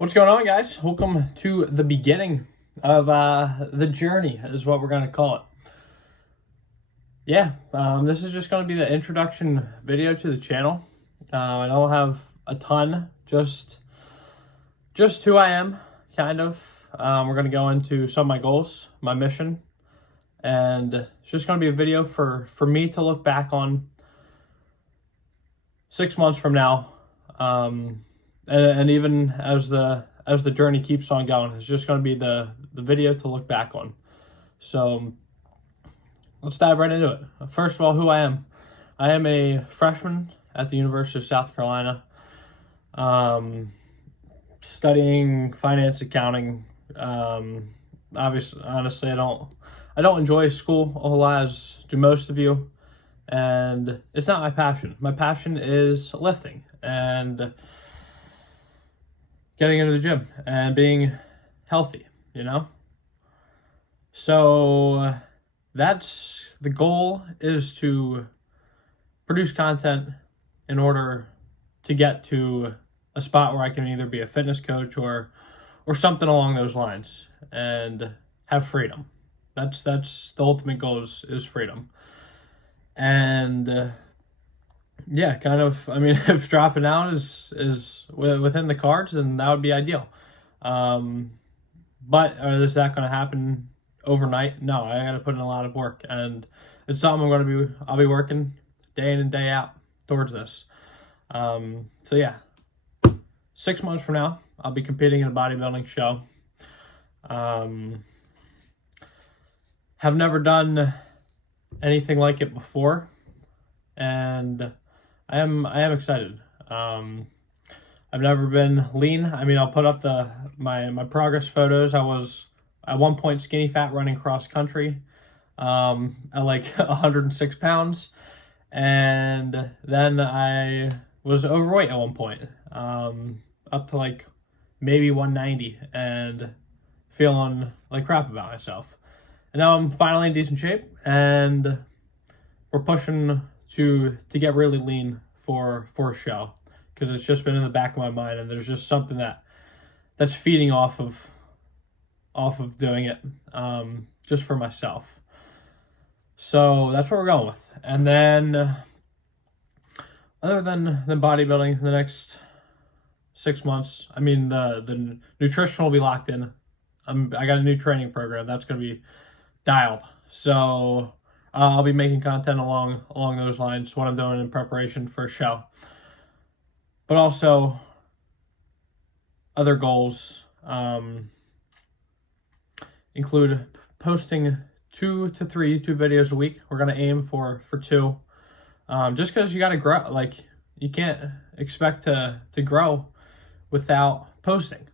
What's going on, guys? Welcome to the beginning of the journey, is what we're going to call it. Yeah, this is just going to be the introduction video to the channel. I don't have a ton, just who I am, kind of. We're going to go into some of my goals, my mission, and it's just going to be a video for me to look back on 6 months from now. And even as the journey keeps on going, it's just going to be the video to look back on. So let's dive right into it. First of all, who I am. I am a freshman at the University of South Carolina, studying finance accounting. Obviously, honestly, I don't enjoy school a whole lot, as do most of you, and it's not my passion. My passion is lifting and getting into the gym and being healthy, So that's the goal, is to produce content in order to get to a spot where I can either be a fitness coach or something along those lines and have freedom. That's the ultimate goal, is freedom. And yeah, kind of, I mean, if dropping out is within the cards, then that would be ideal. But is that going to happen overnight? No, I got to put in a lot of work, and it's something I'll be working day in and day out towards this. So yeah, 6 months from now, I'll be competing in a bodybuilding show. Have never done anything like it before, and I am excited. I've never been lean. I mean, I'll put up my progress photos. I was at one point skinny fat running cross country, at like 106 pounds, and then I was overweight at one point, up to like maybe 190, and feeling like crap about myself. And now I'm finally in decent shape, and we're pushing to get really lean for a show, because it's just been in the back of my mind, and there's just something that's feeding off of doing it, just for myself. So that's what we're going with. And then other than bodybuilding, the next 6 months, I mean, the nutrition will be locked in. I got a new training program that's going to be dialed. So I'll be making content along those lines, what I'm doing in preparation for a show. But also other goals include posting 2 to 3 YouTube videos a week. We're going to aim for 2. Just because you got to grow. Like, you can't expect to grow without posting.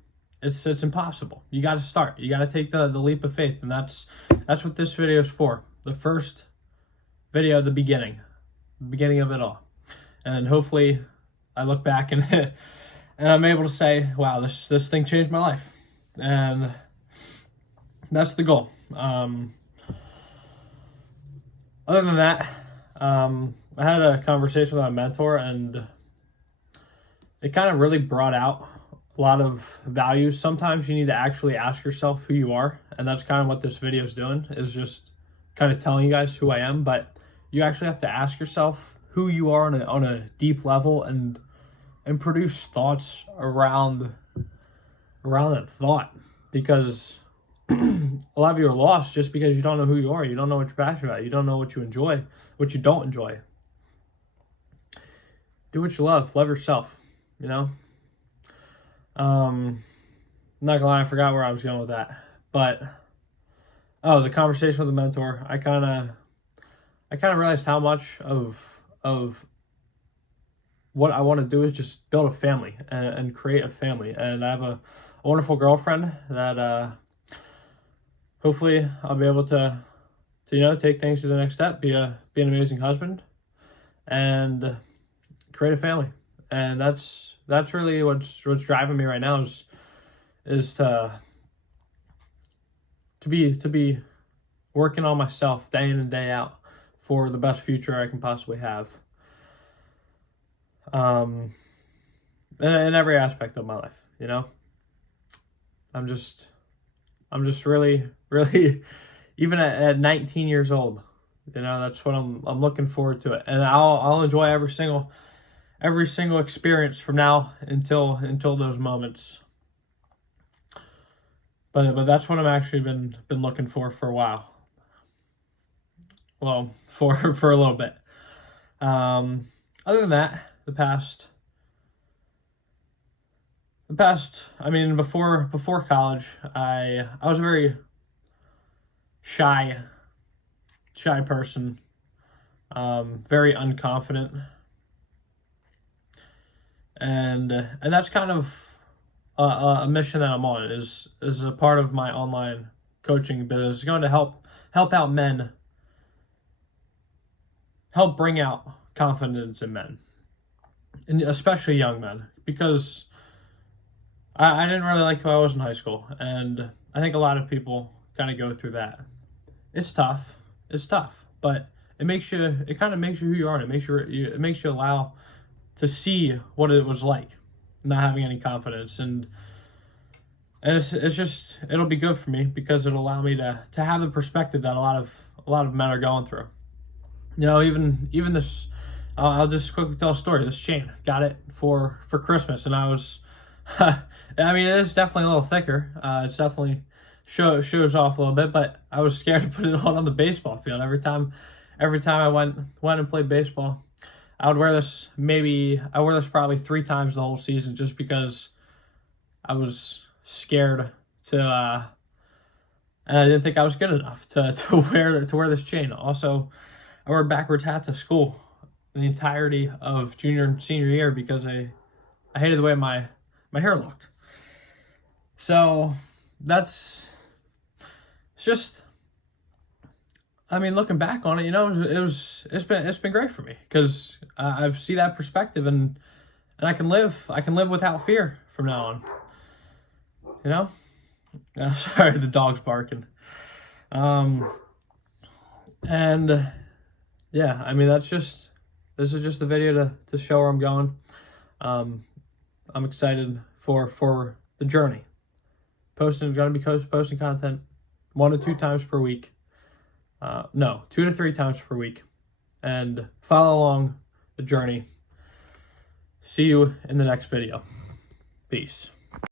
It's impossible. You got to start. You got to take the leap of faith, and that's what this video is for. The first video, the beginning of it all. And hopefully I look back and and I'm able to say, wow, this thing changed my life. And that's the goal. Other than that, I had a conversation with my mentor, and it kind of really brought out a lot of values. Sometimes you need to actually ask yourself who you are, and that's kind of what this video is doing, is just kind of telling you guys who I am. But you actually have to ask yourself who you are on a deep level, and produce thoughts around that thought, because a lot of you are lost just because you don't know who you are. You don't know what you're passionate about. You don't know what you enjoy, what you don't enjoy. Do what you love. Love yourself, I'm not gonna lie, I forgot where I was going with that. But the conversation with the mentor, I kind of realized how much of what I want to do is just build a family and create a family. And I have a wonderful girlfriend that hopefully I'll be able to take things to the next step, be an amazing husband, and create a family. And that's really what's driving me right now, is to be working on myself day in and day out for the best future I can possibly have. In every aspect of my life, I'm just really, really, even at 19 years old, that's what I'm looking forward to it. And I'll enjoy every single experience from now until those moments. But that's what I've actually been looking for a while. Well, for a little bit. Other than that, the past, I mean, before college, I was a very shy person, very unconfident, and that's kind of a mission that I'm on, is a part of my online coaching business. It's going to help out men, help bring out confidence in men, and especially young men, because I didn't really like who I was in high school, and I think a lot of people kind of go through that. It's tough, but it kind of makes you who you are, and it makes you allow to see what it was like not having any confidence, and it's just, it'll be good for me because it'll allow me to have the perspective that a lot of men are going through. Even this, I'll just quickly tell a story. This chain, got it for Christmas, and I was, I mean, it is definitely a little thicker. It's definitely shows off a little bit, but I was scared to put it on the baseball field. Every time I went and played baseball, I would wear this. I wore this probably 3 times the whole season, just because I was scared to, and I didn't think I was good enough to wear this chain. Also, I wore backwards hats to school the entirety of junior and senior year because I hated the way my hair looked. So it's just, I mean, looking back on it, it's been great for me, because I see that perspective, and I can live without fear from now on. Sorry, the dog's barking. And yeah, I mean, this is just a video to show where I'm going. I'm excited for the journey. Gonna be posting content 1 to 2 times per week. No, 2 to 3 times per week, and follow along the journey. See you in the next video. Peace.